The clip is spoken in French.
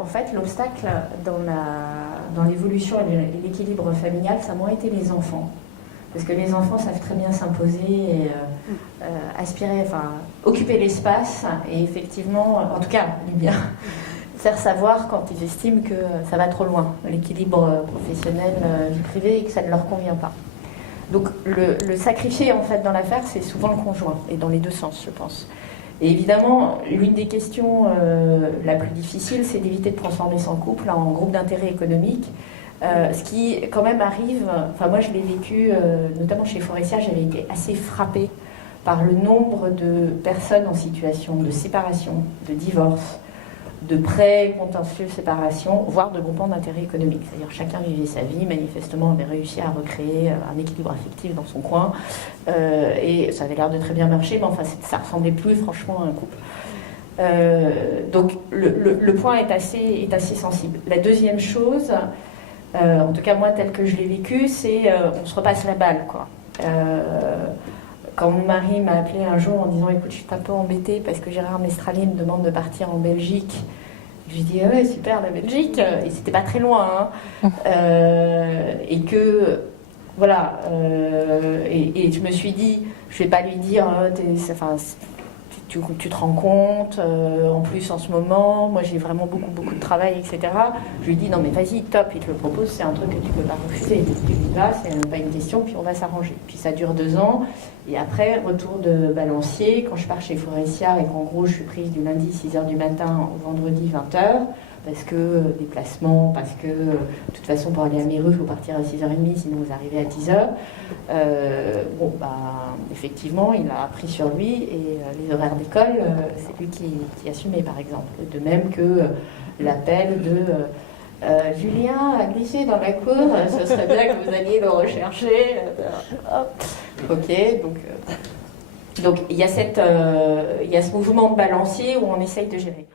en fait, l'obstacle dans l'évolution et l'équilibre familial, ça a moins été les enfants. Parce que les enfants savent très bien s'imposer et aspirer, enfin, occuper l'espace et effectivement, en tout cas, bien faire savoir quand ils estiment que ça va trop loin, l'équilibre professionnel, vie privée, et que ça ne leur convient pas. Donc le sacrifié en fait dans l'affaire, c'est souvent le conjoint, et dans les deux sens, je pense. Et évidemment, l'une des questions la plus difficile, c'est d'éviter de transformer son couple en groupe d'intérêt économique. Ce qui quand même arrive, enfin moi je l'ai vécu, notamment chez Forestia, j'avais été assez frappée par le nombre de personnes en situation de séparation, de divorce, de prêts, contentieux, séparation, voire de groupements d'intérêt économique. C'est-à-dire chacun vivait sa vie, manifestement avait réussi à recréer un équilibre affectif dans son coin, et ça avait l'air de très bien marcher, mais enfin ça ressemblait plus franchement à un couple. Donc le point est assez sensible. La deuxième chose, en tout cas moi tel que je l'ai vécu, c'est on se repasse la balle, quoi. Quand mon mari m'a appelé un jour en disant écoute, je suis un peu embêtée parce que Gérard Mestrallet me demande de partir en Belgique, je lui ai dit ah ouais super la Belgique, et c'était pas très loin, hein. Et que voilà, et je me suis dit je vais pas lui dire tu te rends compte, en plus en ce moment, moi j'ai vraiment beaucoup de travail, etc. Je lui dis non mais vas-y, top, il te le propose, c'est un truc que tu peux pas refuser. Tu lui vas, c'est pas une question, puis on va s'arranger. Puis ça dure 2 ans, et après, retour de balancier, quand je pars chez Forestia, et qu'en gros je suis prise du lundi 6h du matin au vendredi 20h, parce que déplacement, parce que de toute façon pour aller à Méreux, il faut partir à 6h30, sinon vous arrivez à 10h. Effectivement, il a pris sur lui, et les horaires d'école, c'est lui qui assumait par exemple. De même que l'appel de Julien a glissé dans la cour, ce serait bien que vous alliez le rechercher. Ok, donc il y a ce mouvement de balancier où on essaye de gérer.